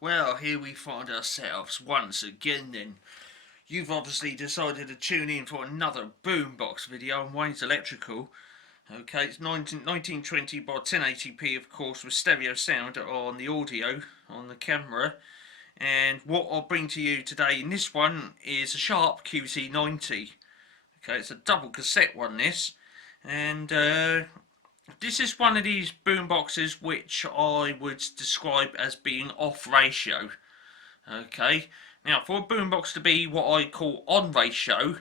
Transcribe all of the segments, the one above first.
Well, here we find ourselves once again then. You've obviously decided to tune in for another BoomBox video on Wayne's Electrical. Okay, it's 1920 by 1080p of course with stereo sound on the audio, on the camera. And what I'll bring to you today in this one is a Sharp QT90. Okay, it's a double cassette one this. And this is one of these boomboxes which I would describe as being off ratio. Okay, now for a boombox to be what I call on ratio,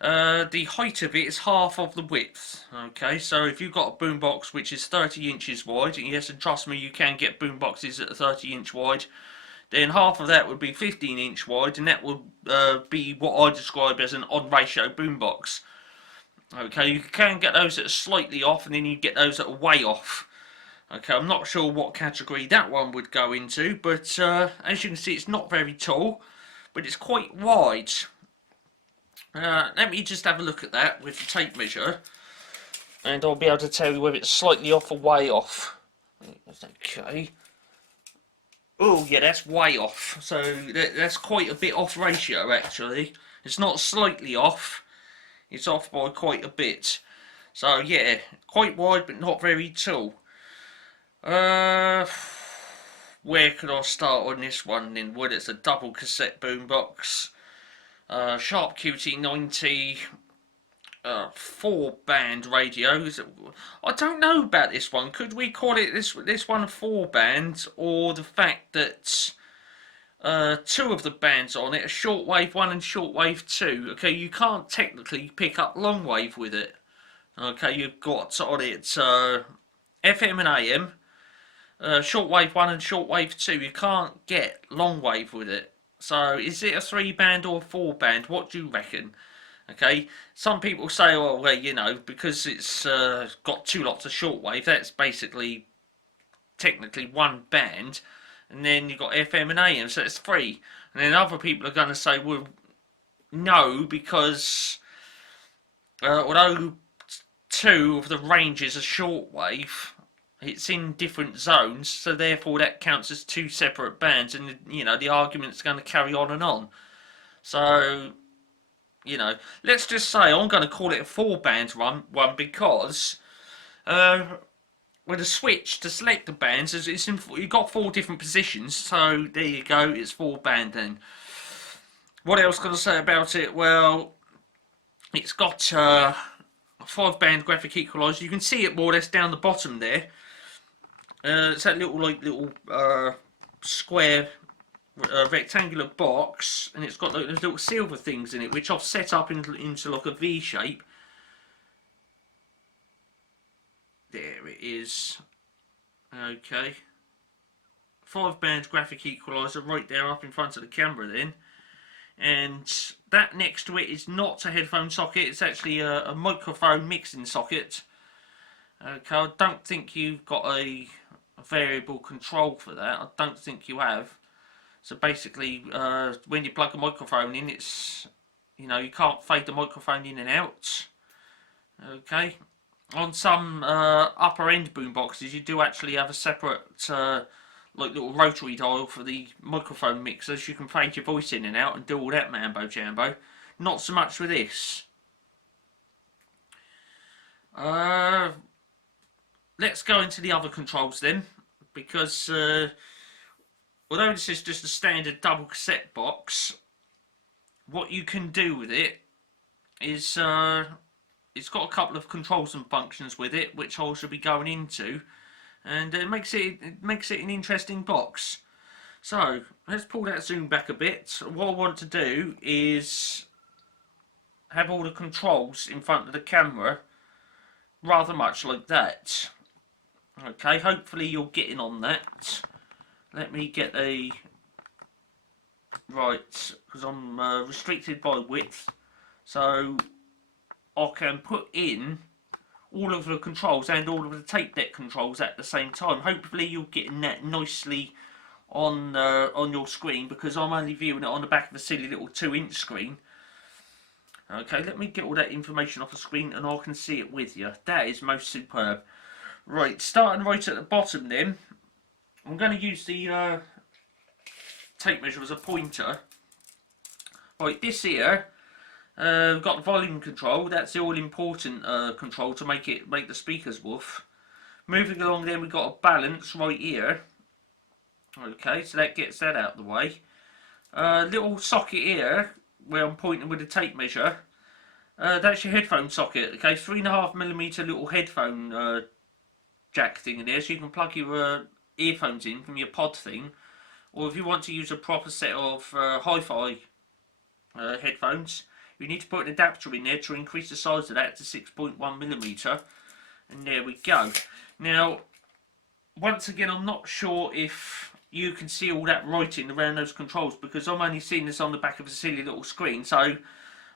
the height of it is half of the width. Okay, so if you've got a boombox which is 30 inches wide, and yes, and trust me, you can get boomboxes that are 30-inch wide, then half of that would be 15-inch wide, and that would be what I describe as an on ratio boombox. Okay, you can get those that are slightly off, and then you get those that are way off. Okay, I'm not sure what category that one would go into, but as you can see, it's not very tall, but it's quite wide. Let me just have a look at that with the tape measure, and I'll be able to tell you whether it's slightly off or way off. Okay. Oh, yeah, that's way off. So that's quite a bit off ratio, actually. It's not slightly off. It's off by quite a bit. So, yeah, quite wide, but not very tall. Where could I start on this one then? Well, it's a double cassette boombox. Sharp QT90. 4-band radio. I don't know about this one. Could we call it this one a 4-band, or the fact that two of the bands on it are shortwave 1 and shortwave 2? Okay, you can't technically pick up long wave with it. Okay, you've got on it FM and AM, shortwave 1 and shortwave 2. You can't get long wave with it. So is it a 3-band or a 4-band? What do you reckon? Okay, some people say, oh, well, you know, because it's got two lots of shortwave, that's basically technically one band, and then you've got FM and AM, so it's 3. And then other people are going to say, well, no, because although 2 of the ranges are shortwave, it's in different zones, so therefore that counts as 2 separate bands, and you know the argument's going to carry on and on. So, you know, let's just say I'm going to call it a 4-band one because with a switch to select the bands, you've got 4 different positions, so there you go, it's 4-band then. What else can I say about it? Well, it's got a 5-band graphic equalizer. You can see it more or less down the bottom there. It's that little square rectangular box, and it's got like those little silver things in it, which I've set up into like a V shape. There it is. Okay. 5-band graphic equalizer right there up in front of the camera then. And that next to it is not a headphone socket, it's actually a microphone mixing socket. Okay, I don't think you've got a variable control for that. I don't think you have. So basically, when you plug a microphone in, it's, you know, you can't fade the microphone in and out. Okay. On some upper end boomboxes, you do actually have a separate like little rotary dial for the microphone mixers. You can fade your voice in and out and do all that mambo jambo. Not so much with this. Let's go into the other controls then, because although this is just a standard double cassette box, what you can do with it is it's got a couple of controls and functions with it, which I shall be going into, and it makes it an interesting box. So let's pull that zoom back a bit. What I want to do is have all the controls in front of the camera, rather much like that. Okay, hopefully you're getting on that. Let me get a right, because I'm restricted by width, so I can put in all of the controls and all of the tape deck controls at the same time. Hopefully you're getting that nicely on your screen, because I'm only viewing it on the back of a silly little 2-inch screen. Okay, let me get all that information off the screen and I can see it with you. That is most superb. Right, starting right at the bottom then, I'm going to use the tape measure as a pointer. Right, this here, we've got the volume control. That's the all important control to make the speakers woof. Moving along, then we've got a balance right here. Okay, so that gets that out of the way. Little socket here where I'm pointing with the tape measure. That's your headphone socket. Okay, 3.5mm little headphone jack thing in there, so you can plug your earphones in from your pod thing, or if you want to use a proper set of hi-fi headphones, you need to put an adapter in there to increase the size of that to 6.1mm, and there we go. Now, once again, I'm not sure if you can see all that writing around those controls because I'm only seeing this on the back of a silly little screen, so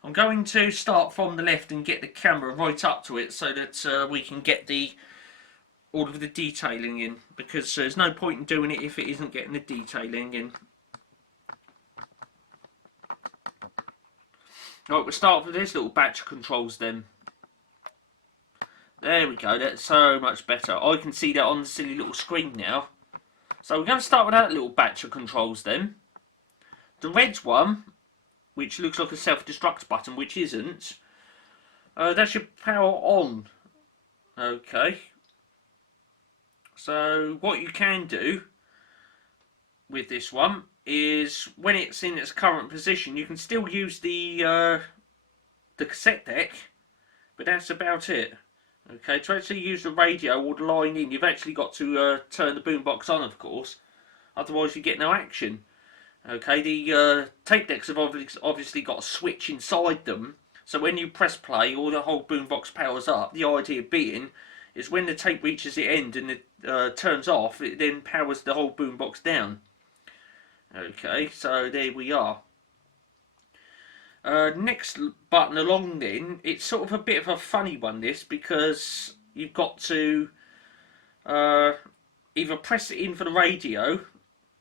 I'm going to start from the left and get the camera right up to it so that we can get all of the detailing in, because there's no point in doing it if it isn't getting the detailing in. Right, we'll start with this little batch of controls then. There we go, that's so much better. I can see that on the silly little screen now. So we're going to start with that little batch of controls then. The red one, which looks like a self-destruct button, which isn't, that's your power on. Okay. So what you can do with this one is when it's in its current position, you can still use the cassette deck, but that's about it. Okay, to actually use the radio or the line in, you've actually got to turn the boombox on, of course, otherwise you get no action. Okay, the tape decks have obviously got a switch inside them, so when you press play, all the whole boombox powers up. The idea being is when the tape reaches the end and it turns off, it then powers the whole boombox down. Okay, so there we are. Next button along then, it's sort of a bit of a funny one this, because you've got to either press it in for the radio,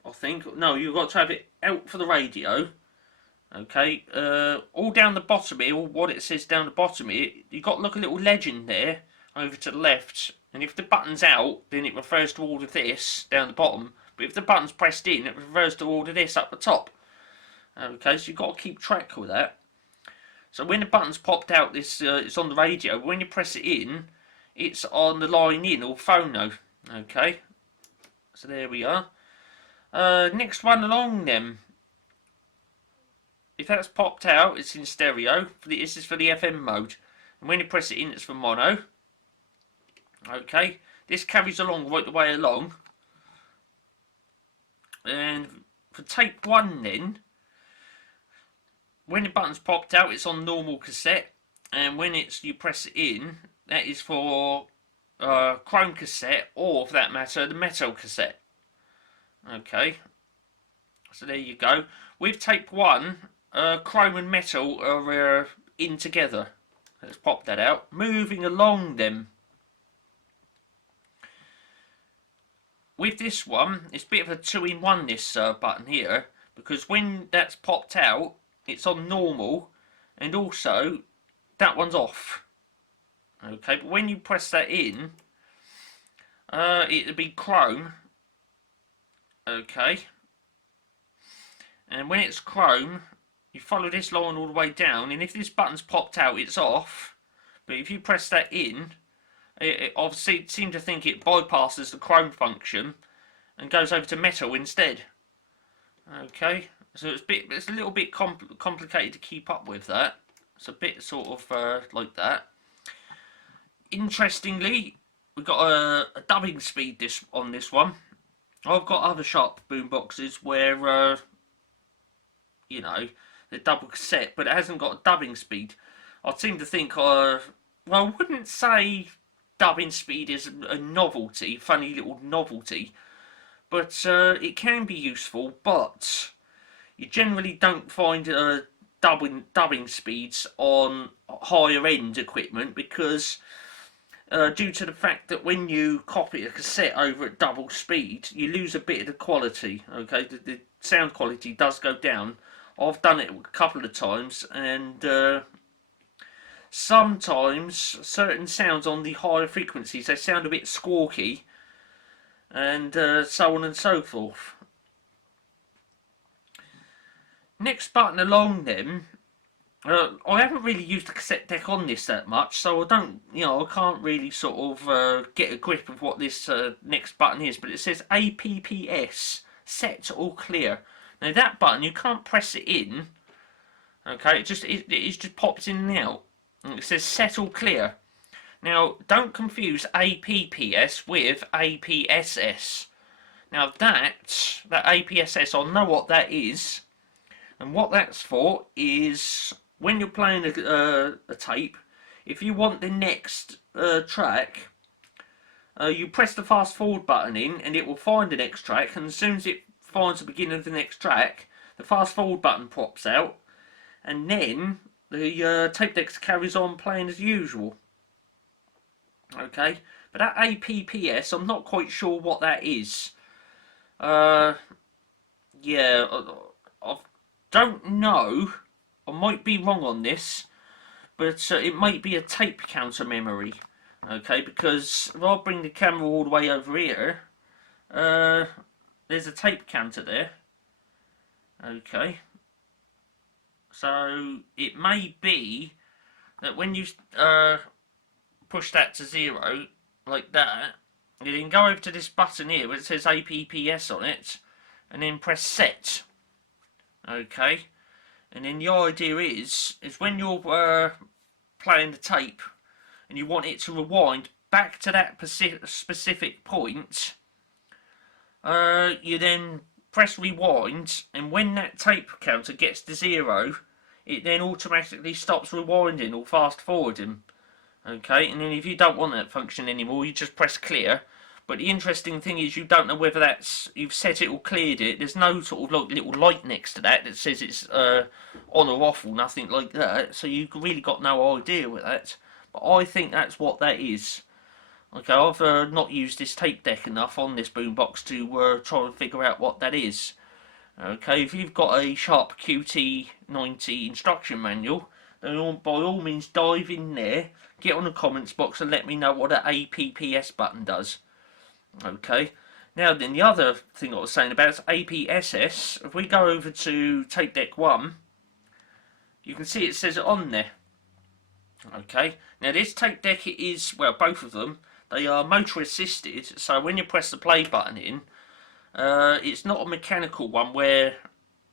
I think. No, you've got to have it out for the radio. Okay, all down the bottom here, all what it says down the bottom here, you've got to look a little legend there over to the left, and if the button's out, then it refers to all of this down the bottom, but if the button's pressed in, it refers to all of this up the top. Okay, so you've got to keep track of that. So when the button's popped out, this it's on the radio. When you press it in, it's on the line in or phono. Okay, so there we are. Next one along then. If that's popped out, it's in stereo. This is for the FM mode. And when you press it in, it's for mono. Okay, this carries along right the way along. And for tape 1 then, when the button's popped out, it's on normal cassette, and when you press it in, that is for chrome cassette, or for that matter, the metal cassette. Okay, so there you go. With tape 1, chrome and metal are in together. Let's pop that out. Moving along then. With this one, it's a bit of a two-in-one, this button here, because when that's popped out, it's on normal, and also that one's off. Okay, but when you press that in, it'll be chrome. Okay, and when it's chrome, you follow this line all the way down, and if this button's popped out, it's off. But if you press that in, it obviously seems to think it bypasses the chrome function and goes over to metal instead. Okay. So it's a little bit complicated to keep up with that. It's a bit sort of like that. Interestingly, we've got a dubbing speed on this one. I've got other Sharp boomboxes where, you know, they're double cassette, but it hasn't got a dubbing speed. I seem to think, well, I wouldn't say dubbing speed is a novelty, funny little novelty, but it can be useful, but you generally don't find dubbing speeds on higher end equipment because due to the fact that when you copy a cassette over at double speed, you lose a bit of the quality. Okay, the sound quality does go down. I've done it a couple of times, and sometimes certain sounds on the higher frequencies, they sound a bit squawky, and so on and so forth. Next button along then, I haven't really used the cassette deck on this that much, so I don't, I can't really sort of get a grip of what this next button is, but it says APPS, set all clear. Now that button, you can't press it in, okay, it just pops in and out, and it says set all clear. Now, don't confuse APPS with APSS. Now that APSS, I know what that is, and what that's for is when you're playing a tape, if you want the next track, you press the fast forward button in and it will find the next track, and as soon as it finds the beginning of the next track, the fast forward button pops out, and then the tape deck carries on playing as usual. Okay, but that APPS, I'm not quite sure what that is. Yeah, I don't know. I might be wrong on this, but it might be a tape counter memory. Okay, because if I bring the camera all the way over here, there's a tape counter there. Okay, so it may be that when you push that to 0 like that, you then go over to this button here where it says APPS on it, and then press set. Okay, and then the idea is when you're playing the tape and you want it to rewind back to that specific point, you then press rewind, and when that tape counter gets to 0, it then automatically stops rewinding or fast forwarding. Okay, and then if you don't want that function anymore, you just press clear. But the interesting thing is you don't know whether that's you've set it or cleared it. There's no sort of like little light next to that says it's on or off or nothing like that. So you've really got no idea with that. But I think that's what that is. Okay, I've not used this tape deck enough on this boombox to try and figure out what that is. Okay, if you've got a Sharp QT90 instruction manual, then by all means dive in there, get on the comments box and let me know what that APPS button does. Okay, now then the other thing I was saying about is APSS. If we go over to tape deck 1, you can see it says it on there. Okay, now this tape deck is, well, both of them, they are motor assisted, so when you press the play button in, it's not a mechanical one where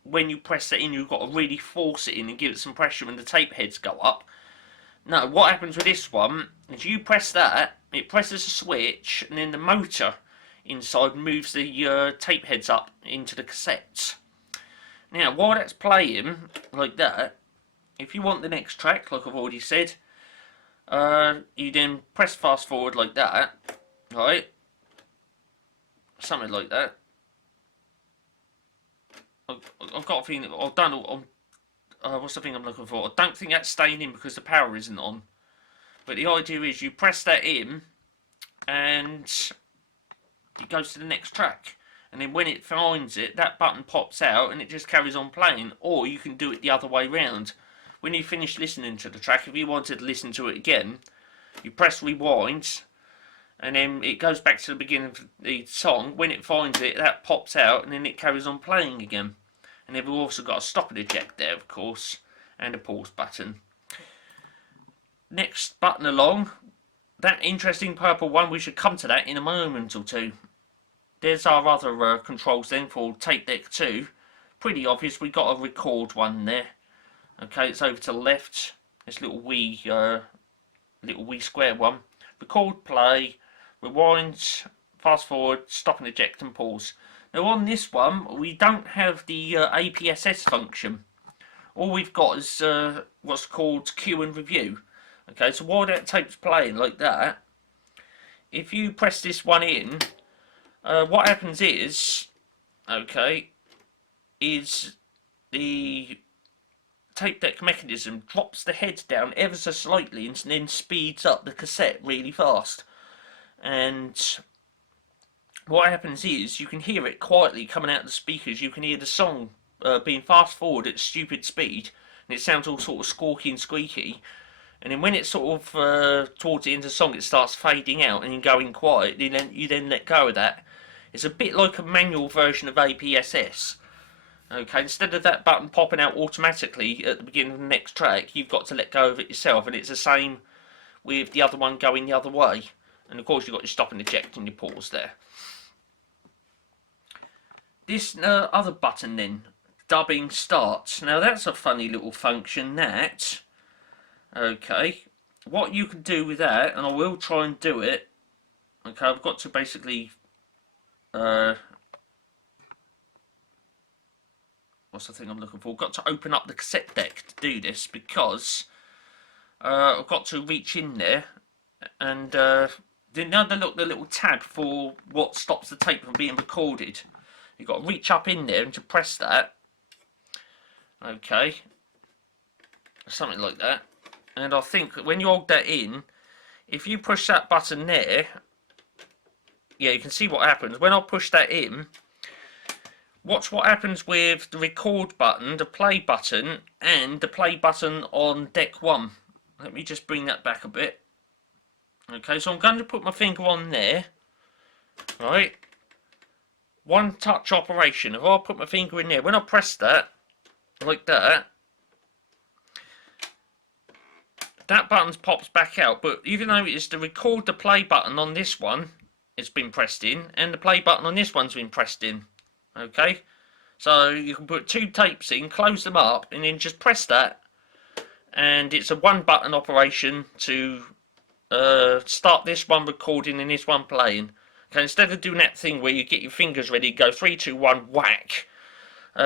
when you press it in you've got to really force it in and give it some pressure and the tape heads go up. No, what happens with this one is you press that, it presses a switch, and then the motor inside moves the tape heads up into the cassettes. Now, while that's playing like that, if you want the next track, like I've already said, you then press fast forward like that, right? Something like that. I've got a feeling I've done all. What's the thing I'm looking for? I don't think that's staying in because the power isn't on. But the idea is you press that in and it goes to the next track. And then when it finds it, that button pops out and it just carries on playing. Or you can do it the other way round. When you finish listening to the track, if you wanted to listen to it again, you press rewind and then it goes back to the beginning of the song. When it finds it, that pops out and then it carries on playing again. And then we've also got a stop and eject there, of course, and a pause button. Next button along, that interesting purple one, we should come to that in a moment or two. There's our other controls then for tape deck 2. Pretty obvious, we got a record one there. Okay, it's over to the left. This little wee square one. Record, play, rewind, fast forward, stop and eject and pause. Now on this one, we don't have the APSS function. All we've got is what's called cue and review. Okay, so while that tape's playing like that, if you press this one in, what happens is, okay, is the tape deck mechanism drops the head down ever so slightly and then speeds up the cassette really fast. And what happens is you can hear it quietly coming out of the speakers. You can hear the song being fast forward at stupid speed, and it sounds all sort of squawky and squeaky. And then when it's sort of towards the end of the song, it starts fading out and going quiet. You then let go of that. It's a bit like a manual version of APSS. Okay, instead of that button popping out automatically at the beginning of the next track, you've got to let go of it yourself, and it's the same with the other one going the other way. And of course you've got your stop and eject and your pause there. This other button then, dubbing starts. Now that's a funny little function that. Okay, what you can do with that, and I will try and do it. Okay, I've got to basically what's the thing I'm looking for? I've got to open up the cassette deck to do this, because I've got to reach in there and the little tab for what stops the tape from being recorded. You've got to reach up in there and to press that. Okay, something like that. And I think when you hold that in, if you push that button there, yeah, you can see what happens. When I push that in, watch what happens with the record button, the play button, and the play button on deck 1. Let me just bring that back a bit. Okay, so I'm going to put my finger on there. Right. One touch operation. If I put my finger in there, when I press that, like that, that button pops back out. But even though it's the record the play button on this one, it's been pressed in, and the play button on this one's been pressed in. Okay, so you can put 2 tapes in, close them up, and then just press that, and it's a 1 button operation to start this one recording and this one playing. Okay, instead of doing that thing where you get your fingers ready, go 3, 2, 1, whack,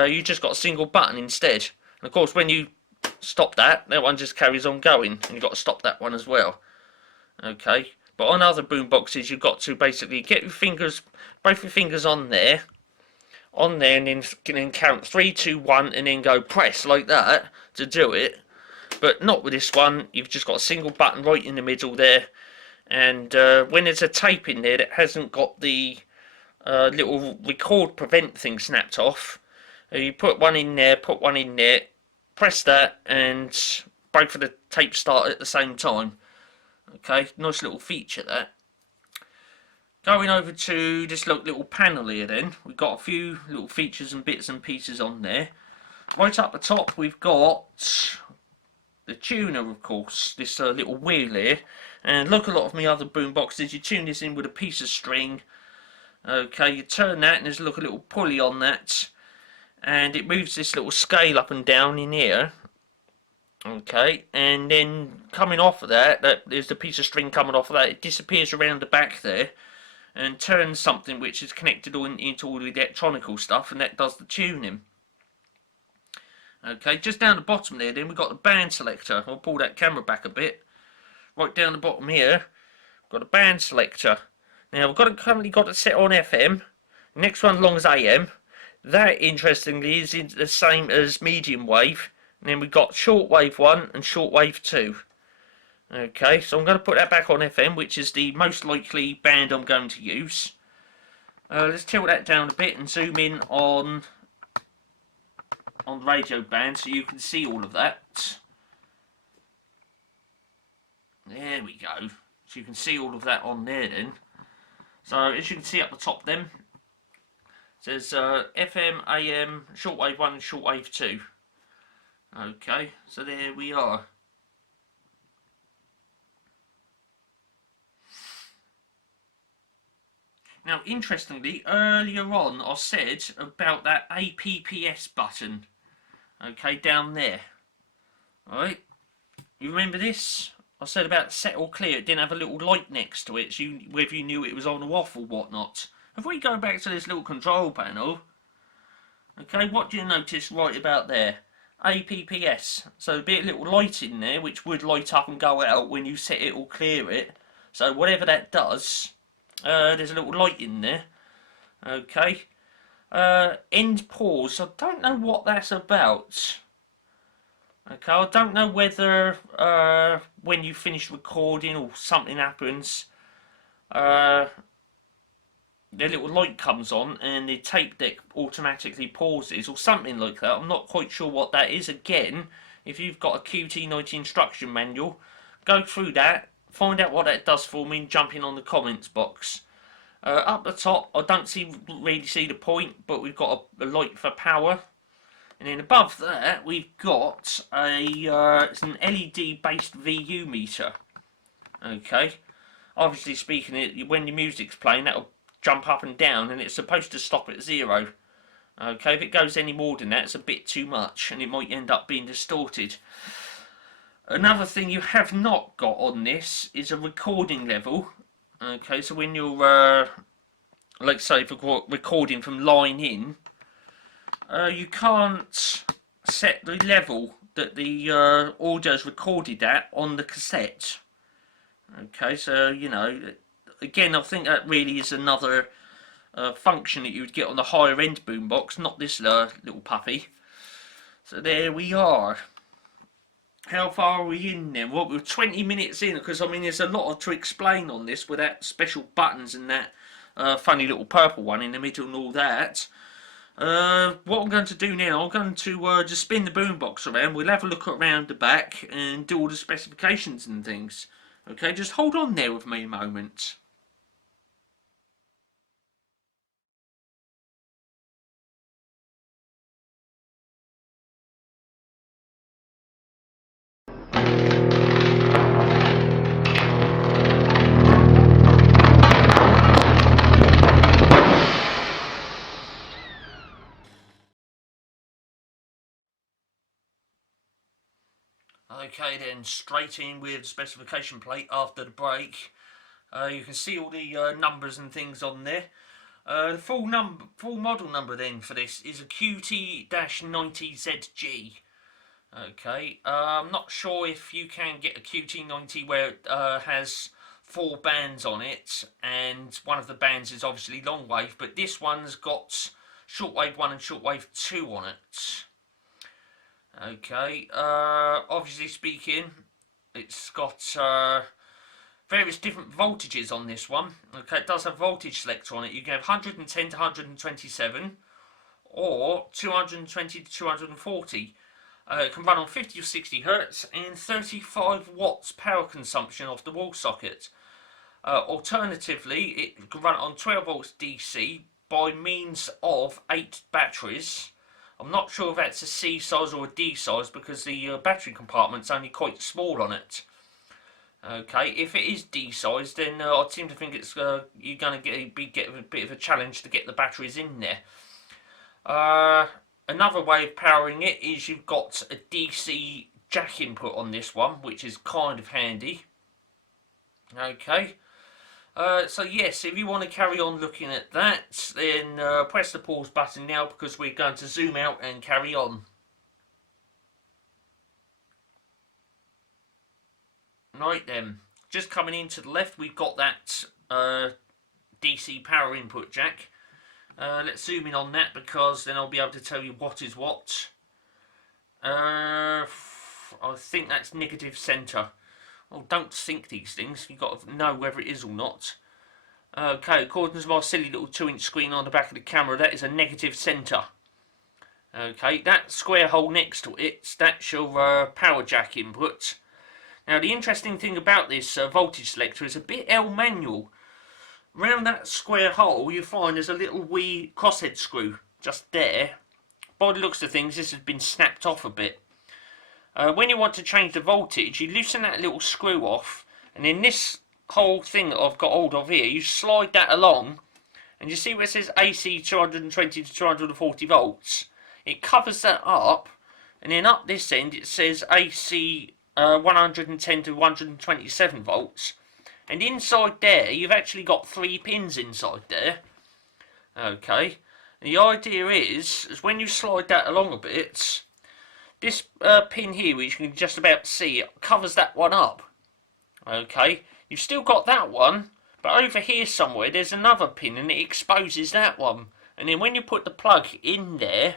you just got a single button instead. And of course, when you stop that, that one just carries on going, and you've got to stop that one as well. Okay, but on other boomboxes, you've got to basically get your fingers, both your fingers on there, and then count 3, 2, 1, and then go press like that to do it. But not with this one. You've just got a single button right in the middle there, and when there's a tape in there that hasn't got the little record prevent thing snapped off, you put one in there, put one in there, press that, and both of the tapes start at the same time. Okay, nice little feature that. Going over to this little panel here then, we've got a few little features and bits and pieces on there. Right up the top we've got the tuner, of course, this little wheel here. And like a lot of my other boomboxes, you tune this in with a piece of string. Okay, you turn that and there's a little pulley on that. And it moves this little scale up and down in here. Okay, and then coming off of that, there's the piece of string coming off of that. It disappears around the back there and turns something which is connected into all the electronical stuff, and that does the tuning. Okay, just down the bottom there then we've got the band selector. I'll pull that camera back a bit. Right down the bottom here, we've got a band selector. Now we've currently got it set on FM. Next one along is AM. That, interestingly, is the same as medium wave. And then we've got shortwave 1 and shortwave 2. Okay, so I'm going to put that back on FM, which is the most likely band I'm going to use. Let's tilt that down a bit and zoom in on the radio band so you can see all of that. There we go. So you can see all of that on there then. So as you can see up the top then, it says FM, AM, shortwave 1 and shortwave 2. Okay, so there we are. Now, interestingly, earlier on I said about that APPS button. Okay, down there. Alright, you remember this? I said about set or clear, it didn't have a little light next to it, so whether you knew it was on or off or whatnot. If we go back to this little control panel, okay, what do you notice right about there? APPS. So there'd be a little light in there which would light up and go out when you set it or clear it. So whatever that does, there's a little light in there. Okay. End pause. I don't know what that's about. Okay, I don't know whether when you finish recording or something happens, the little light comes on and the tape deck automatically pauses or something like that. I'm not quite sure what that is. Again, if you've got a QT90 instruction manual, go through that, find out what that does for me and jump in on the comments box. Up the top, I don't really see the point, but we've got a light for power. And then above that, we've got it's an LED based VU meter. Okay, obviously speaking, when the music's playing, that'll jump up and down, and it's supposed to stop at 0. Okay, if it goes any more than that, it's a bit too much, and it might end up being distorted. Another thing you have not got on this is a recording level. Okay, so when you're, like say, for recording from line in, you can't set the level that the audio is recorded at on the cassette. Okay, so, you know, again, I think that really is another function that you would get on the higher end boombox, not this little puppy. So there we are. How far are we in then? Well, we're 20 minutes in, because I mean there's a lot to explain on this with that special buttons and that funny little purple one in the middle and all that. What I'm going to do now, I'm going to just spin the boombox around. We'll have a look around the back and do all the specifications and things. Okay, just hold on there with me a moment. Okay then, straight in with specification plate after the break. You can see all the numbers and things on there. The full model number then for this is a QT-90ZG. Okay, I'm not sure if you can get a QT90 where it has 4 bands on it, and one of the bands is obviously long wave, but this one's got shortwave 1 and shortwave 2 on it. Okay, obviously speaking, it's got various different voltages on this one. Okay, it does have voltage selector on it. You can have 110 to 127 or 220 to 240. It can run on 50 or 60 Hertz and 35 watts power consumption off the wall socket. Alternatively, it can run on 12 volts DC by means of 8 batteries. I'm not sure if that's a C size or a D size, because the battery compartment's only quite small on it. Okay, if it is D size, then I seem to think it's you're going to get a bit of a challenge to get the batteries in there. Another way of powering it is you've got a DC jack input on this one, which is kind of handy. Okay. So yes, if you want to carry on looking at that, then press the pause button now, because we're going to zoom out and carry on. Right then, just coming in to the left, we've got that DC power input jack. Let's zoom in on that, because then I'll be able to tell you what is what. I think that's negative centre. Well, don't think these things, you've got to know whether it is or not. Okay, according to my silly little 2-inch screen on the back of the camera, that is a negative centre. Okay, that square hole next to it, that's your power jack input. Now, the interesting thing about this voltage selector is a bit L manual. Around that square hole, you find there's a little wee crosshead screw just there. By the looks of things, this has been snapped off a bit. When you want to change the voltage, you loosen that little screw off, and then this whole thing that I've got hold of here, you slide that along, and you see where it says AC 220 to 240 volts. It covers that up, and then up this end it says AC 110 to 127 volts. And inside there, you've actually got 3 pins inside there. Okay. The idea is when you slide that along a bit, this pin here, which you can just about see, covers that one up. Okay. You've still got that one, but over here somewhere, there's another pin, and it exposes that one. And then when you put the plug in there,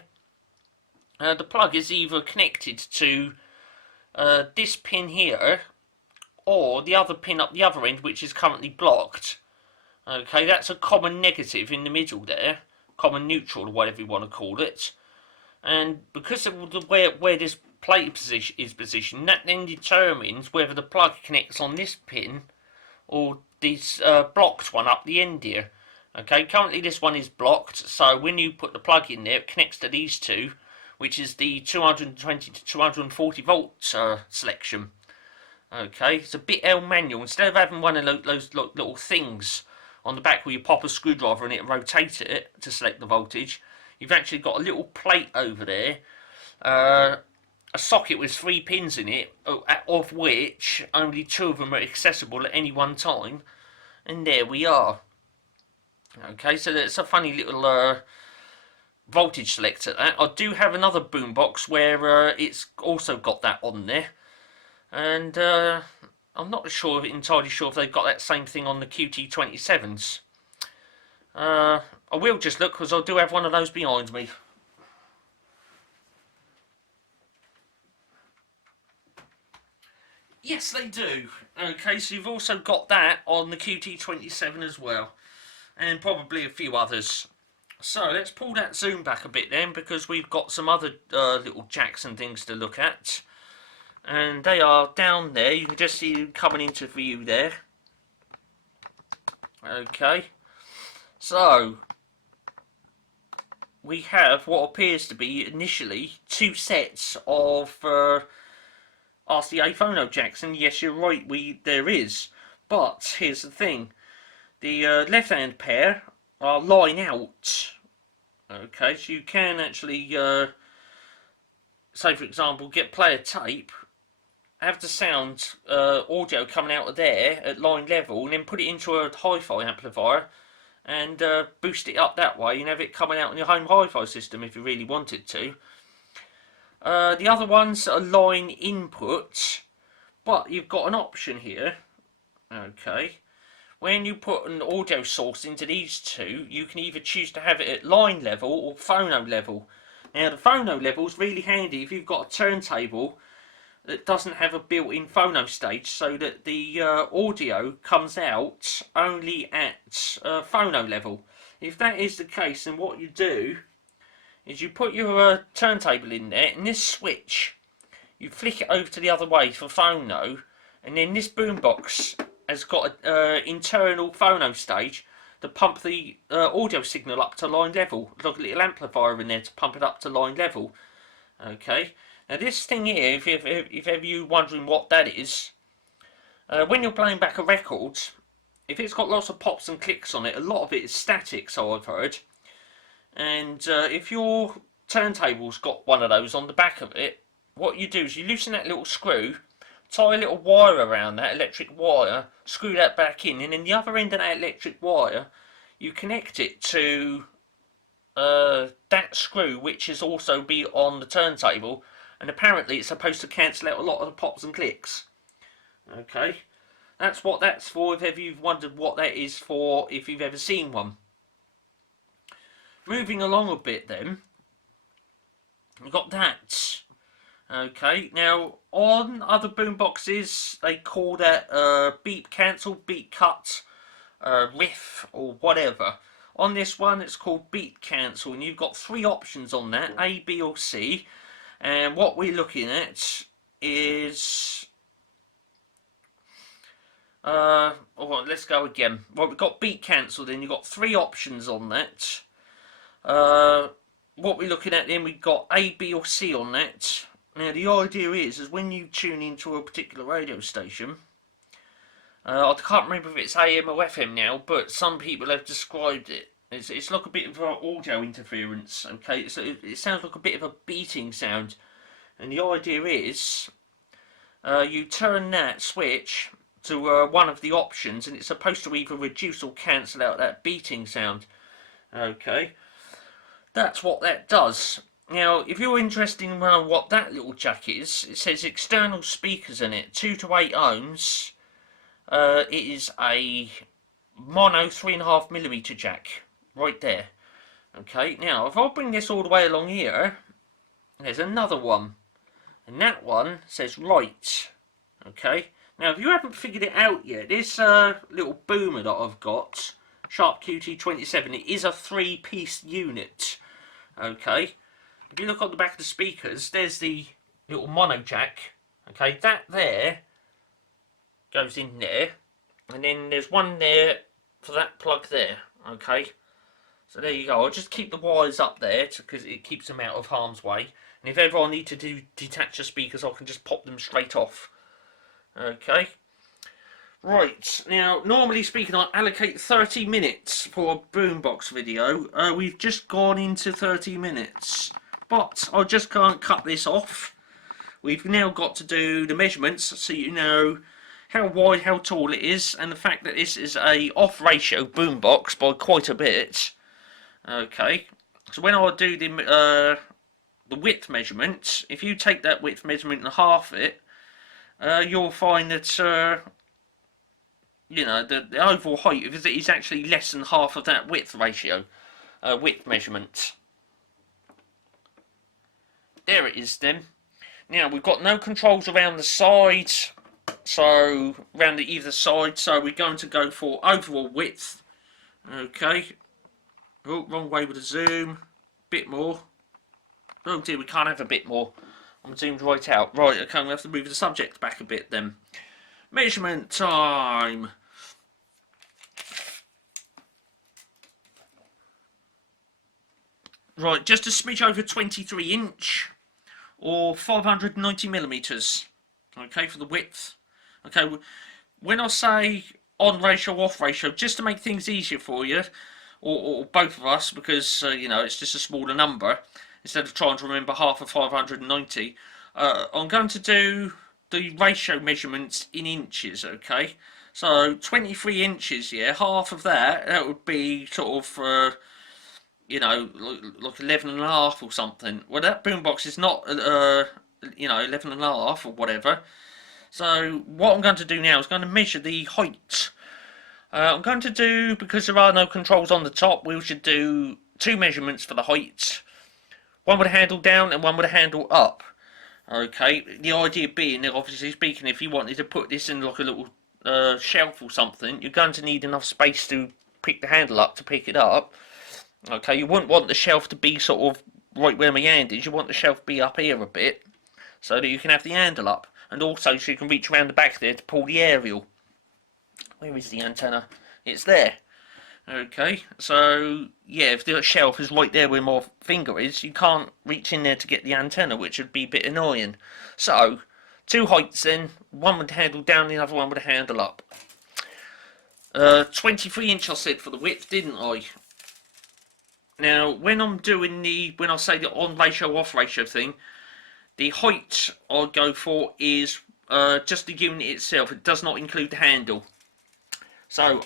the plug is either connected to this pin here, or the other pin up the other end, which is currently blocked. Okay, that's a common negative in the middle there, common neutral, or whatever you want to call it. And because of the where this plate is positioned, that then determines whether the plug connects on this pin or this blocked one up the end here. Okay, currently this one is blocked, so when you put the plug in there, it connects to these two, which is the 220 to 240 volt selection. Okay, it's a bit L manual. Instead of having one of those little things on the back where you pop a screwdriver in it and rotate it to select the voltage, you've actually got a little plate over there, a socket with 3 pins in it, of which only 2 of them are accessible at any one time, and there we are. Okay, so it's a funny little voltage selector. I do have another boombox where it's also got that on there, and I'm not entirely sure if they've got that same thing on the QT27s. I will just look, because I do have one of those behind me. Yes, they do. Okay, so you've also got that on the QT27 as well, and probably a few others. So let's pull that zoom back a bit then, because we've got some other little jacks and things to look at. And they are down there. You can just see them coming into view there. Okay. So we have what appears to be initially 2 sets of RCA phono jacks, and yes, you're right, there is. But here's the thing: the left-hand pair are line out. Okay, so you can actually, say for example, play a tape, have the sound audio coming out of there at line level, and then put it into a hi-fi amplifier and boost it up that way, and have it coming out on your home hi-fi system if you really wanted to. The other ones are line input, but you've got an option here. Okay, when you put an audio source into these two, you can either choose to have it at line level or phono level. Now the phono level is really handy if you've got a turntable that doesn't have a built-in phono stage, so that the audio comes out only at phono level. If that is the case, then what you do is you put your turntable in there, and this switch, you flick it over to the other way for phono, and then this boombox has got an internal phono stage to pump the audio signal up to line level. There's like a little amplifier in there to pump it up to line level. Okay, now this thing here, if ever you're wondering what that is, when you're playing back a record, if it's got lots of pops and clicks on it, a lot of it is static, so I've heard. And if your turntable's got one of those on the back of it, what you do is you loosen that little screw, tie a little wire around that, electric wire, screw that back in, and then the other end of that electric wire, you connect it to that screw, which is also be on the turntable, and apparently it's supposed to cancel out a lot of the pops and clicks. Okay, that's what that's for, if ever you've wondered what that is for, if you've ever seen one. Moving along a bit then, we've got that. Okay, now on other boomboxes they call that beat cancel, beat cut, riff or whatever. On this one it's called beat cancel, and you've got 3 options on that, A, B or C. And what we're looking at is let's go again. Well, we've got beat cancel, then you've got 3 options on that. What we're looking at then, we've got A, B or C on that. Now the idea is when you tune into a particular radio station, I can't remember if it's AM or FM now, but some people have described it. It's like a bit of audio interference, okay? So it sounds like a bit of a beating sound. And the idea is, you turn that switch to one of the options, and it's supposed to either reduce or cancel out that beating sound. Okay, that's what that does. Now, if you're interested in what that little jack is, it says external speakers in it, 2 to 8 ohms. It is a mono 3.5mm jack, right there. Okay, now if I bring this all the way along here, there's another one, and that one says right. Okay, now if you haven't figured it out yet, this little boomer that I've got, Sharp QT27, it is a 3-piece unit. Okay, if you look on the back of the speakers, there's the little mono jack. Okay, that there goes in there, and then there's one there for that plug there. Okay, so there you go. I'll just keep the wires up there because it keeps them out of harm's way. And if ever I need to detach the speakers, I can just pop them straight off. Okay. Right, now, normally speaking, I allocate 30 minutes for a BoomBox video. We've just gone into 30 minutes. But I just can't cut this off. We've now got to do the measurements so you know how wide, how tall it is, and the fact that this is a off-ratio BoomBox by quite a bit. Okay, so when I do the width measurement, if you take that width measurement and half it, you'll find that you know, the overall height is actually less than half of that width ratio, width measurement. There it is then. Now we've got no controls around the sides, so around either side, so we're going to go for overall width. Okay. Oh, wrong way with the zoom. Bit more. Oh dear, we can't have a bit more. I'm zoomed right out. Right, okay, I'm going to have to move the subject back a bit then. Measurement time. Right, just a smidge over 23 inch or 590 millimeters. Okay, for the width. Okay, when I say on ratio, off ratio, just to make things easier for you, or both of us, because you know, it's just a smaller number, instead of trying to remember half of 590, I'm going to do the ratio measurements in inches, okay? So 23 inches, yeah, half of that would be sort of, you know, like 11 and a half or something. Well, that BoomBox is not, you know, 11 and a half or whatever. So what I'm going to do now is going to measure the height. I'm going to do, because there are no controls on the top, we should do two measurements for the height. One with a handle down and one with a handle up. Okay, the idea being, obviously speaking, if you wanted to put this in like a little shelf or something, you're going to need enough space to pick the handle up to pick it up. Okay, you wouldn't want the shelf to be sort of right where my hand is. You want the shelf to be up here a bit so that you can have the handle up, and also so you can reach around the back there to pull the aerial. Where is the antenna? It's there. Okay, so yeah, if the shelf is right there where my finger is, you can't reach in there to get the antenna, which would be a bit annoying. So, two heights then, one with the handle down, the other one with the handle up. 23 inch I said for the width, didn't I? Now, when I say the on ratio, off ratio thing, the height I go for is just the unit itself. It does not include the handle. So,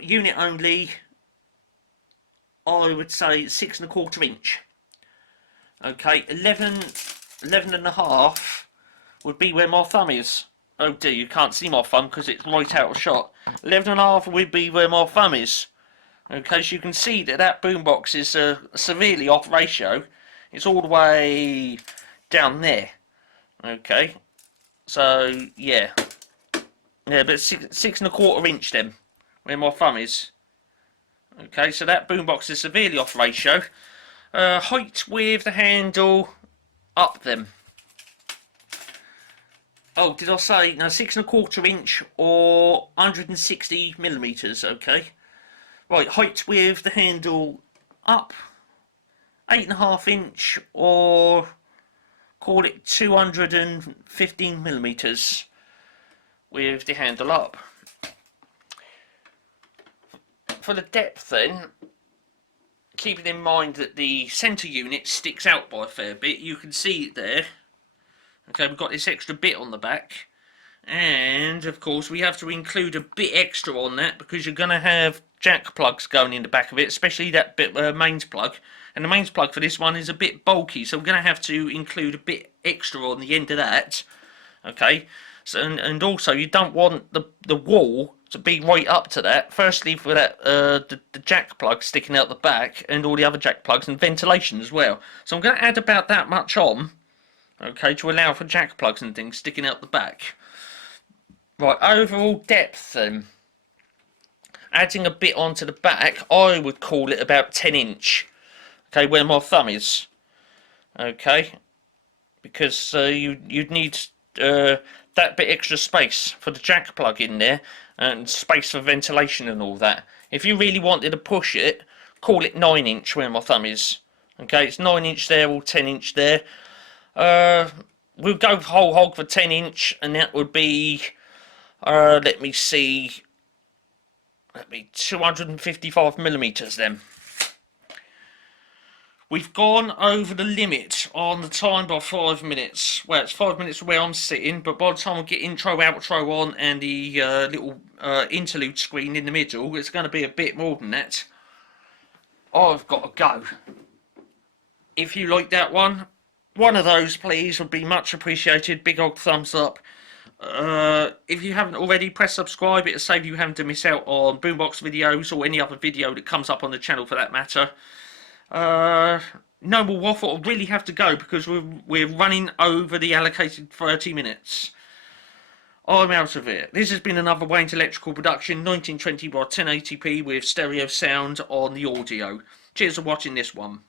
unit only, I would say 6 1/4 inch. Okay, 11 and a half would be where my thumb is. Oh dear, you can't see my thumb because it's right out of shot. 11 and a half would be where my thumb is. Okay, so you can see that that BoomBox is severely off ratio. It's all the way down there. Okay, so yeah. Yeah, but 6 1/4 inch then, where my thumb is. Okay, so that BoomBox is severely off ratio. Height with the handle up then. Oh, did I say, no, 6 1/4 inch or 160 millimeters, okay. Right, height with the handle up, 8 1/2 inch or call it 215 millimeters. With the handle up. For the depth then, keeping in mind that the centre unit sticks out by a fair bit, you can see it there. Okay, we've got this extra bit on the back, and of course we have to include a bit extra on that because you're going to have jack plugs going in the back of it, especially that bit mains plug, and the mains plug for this one is a bit bulky, so we're going to have to include a bit extra on the end of that. Okay. So, and also you don't want the wall to be right up to that. Firstly, for that the jack plug sticking out the back, and all the other jack plugs and ventilation as well. So I'm going to add about that much on, okay, to allow for jack plugs and things sticking out the back. Right, overall depth then. Adding a bit onto the back, I would call it about 10 inch. Okay, where my thumb is. Okay, because you'd need that bit extra space for the jack plug in there, and space for ventilation and all that. If you really wanted to push it, call it 9 inch where my thumb is. Okay, it's 9" there or 10" there. We'll go whole hog for 10", and that would be, let me see, 255mm then. We've gone over the limit on the time by 5 minutes. Well, it's 5 minutes from where I'm sitting, but by the time I get intro, outro on, and the little interlude screen in the middle, it's going to be a bit more than that. I've got to go. If you like that one of those, please, would be much appreciated. Big old thumbs up. If you haven't already, press subscribe. It'll save you having to miss out on BoomBox videos or any other video that comes up on the channel for that matter. No more waffle. I really have to go because we're running over the allocated 30 minutes. I'm out of it. This has been another Wayne's Electrical production, 1920 by 1080p with stereo sound on the audio. Cheers for watching this one.